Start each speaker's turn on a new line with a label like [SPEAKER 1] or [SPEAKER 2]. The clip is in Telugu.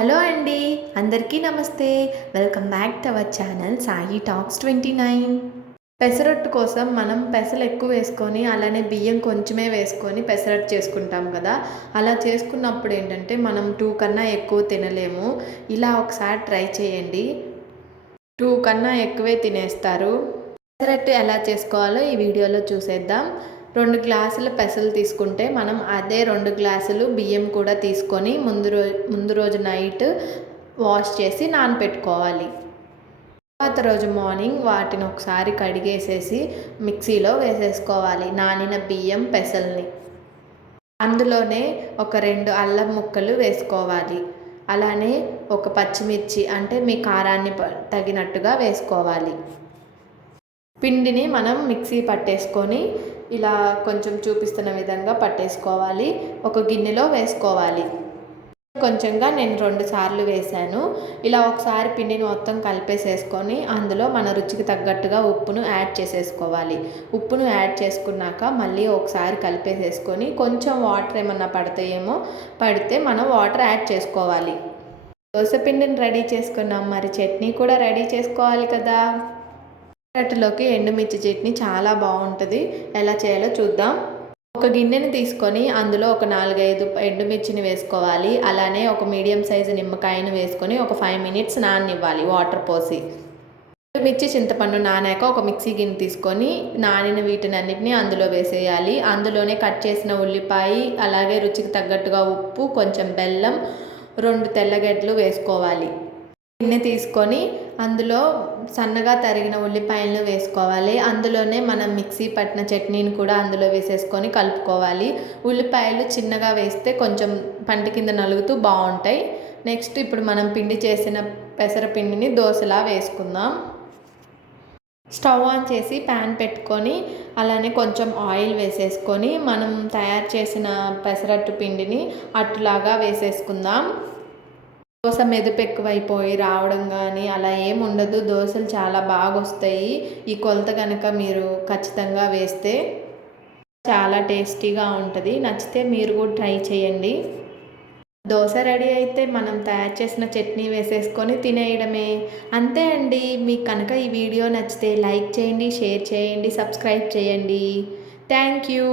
[SPEAKER 1] హలో అండి అందరికీ నమస్తే welcome back to our channel Sai talks twenty nine pesarattu కోసం మనం పెసలు ఎక్కువ వేసుకొని అలానే బియ్యం కొంచెమే వేసుకొని పెసరట్టు చేసుకుంటాం కదా అలా చేసుకున్నప్పుడు ఏంటంటే మనం టూ కన్నా ఎక్కువ తినలేము ఇలా ఒకసారి ట్రై చేయండి టూ కన్నా ఎక్కువే తినేస్తారు పెసరట్టు ఎలా చేసుకోవాలో ఈ వీడియోలో చూసేద్దాం రెండు గ్లాసుల పెసలు తీసుకుంటే మనం అదే రెండు గ్లాసులు బియ్యం కూడా తీసుకొని ముందు రోజు ముందు రోజు నైట్ వాష్ చేసి నానపెట్టుకోవాలి తర్వాత రోజు మార్నింగ్ వాటిని ఒకసారి కడిగేసేసి మిక్సీలో వేసేసుకోవాలి నానిన బియ్యం పెసల్ని అందులోనే ఒక రెండు అల్లం ముక్కలు వేసుకోవాలి అలానే ఒక పచ్చిమిర్చి అంటే మీ కారాన్ని తగినట్టుగా వేసుకోవాలి పిండిని మనం మిక్సీ పట్టేసుకొని ఇలా కొంచెం చూపిస్తున్న విధంగా పట్టేసుకోవాలి ఒక గిన్నెలో వేసుకోవాలి కొంచెంగా నేను రెండు సార్లు వేశాను ఇలా ఒకసారి పిండిని మొత్తం కలిపేసేసుకొని అందులో మన రుచికి తగ్గట్టుగా ఉప్పును యాడ్ చేసేసుకోవాలి ఉప్పును యాడ్ చేసుకున్నాక మళ్ళీ ఒకసారి కలిపేసేసుకొని కొంచెం వాటర్ ఏమన్నా పడతాయేమో పడితే మనం వాటర్ యాడ్ చేసుకోవాలి దోశ పిండిని రెడీ చేసుకున్నాం మరి చట్నీ కూడా రెడీ చేసుకోవాలి కదా పెరట్లోకి ఎండుమిర్చి చట్నీ చాలా బాగుంటుంది ఎలా చేయాలో చూద్దాం ఒక గిన్నెని తీసుకొని అందులో ఒక నాలుగైదు ఎండుమిర్చిని వేసుకోవాలి అలానే ఒక మీడియం సైజు నిమ్మకాయను వేసుకొని ఒక ఫైవ్ మినిట్స్ నాననివ్వాలి వాటర్ పోసి మిర్చి చింతపండు నానాక ఒక మిక్సీ గిన్నె తీసుకొని నానిన వీటిని అన్నింటినీ అందులో వేసేయాలి అందులోనే కట్ చేసిన ఉల్లిపాయ అలాగే రుచికి తగ్గట్టుగా ఉప్పు కొంచెం బెల్లం రెండు తెల్లగడ్డలు వేసుకోవాలి గిన్నె తీసుకొని అందులో సన్నగా తరిగిన ఉల్లిపాయలను వేసుకోవాలి అందులోనే మనం మిక్సీ పట్టిన చట్నీని కూడా అందులో వేసేసుకొని కలుపుకోవాలి ఉల్లిపాయలు చిన్నగా వేస్తే కొంచెం పంట కింద నలుగుతూ బాగుంటాయి నెక్స్ట్ ఇప్పుడు మనం పిండి చేసిన పెసరపిండిని దోశలా వేసుకుందాం స్టవ్ ఆన్ చేసి ప్యాన్ పెట్టుకొని అలానే కొంచెం ఆయిల్ వేసేసుకొని మనం తయారు చేసిన పెసరట్టు పిండిని అట్టులాగా వేసేసుకుందాం దోశ మెదుపు ఎక్కువైపోయి రావడం కానీ అలా ఏం ఉండదు దోశలు చాలా బాగా వస్తాయి ఈ కొలత కనుక మీరు ఖచ్చితంగా వేస్తే చాలా టేస్టీగా ఉంటుంది నచ్చితే మీరు కూడా ట్రై చేయండి దోశ రెడీ అయితే మనం తయారు చేసిన చట్నీ వేసేసుకొని తినేయడమే అంతే అండి మీకు కనుక ఈ వీడియో నచ్చితే లైక్ చేయండి షేర్ చేయండి సబ్స్క్రైబ్ చేయండి థ్యాంక్ యూ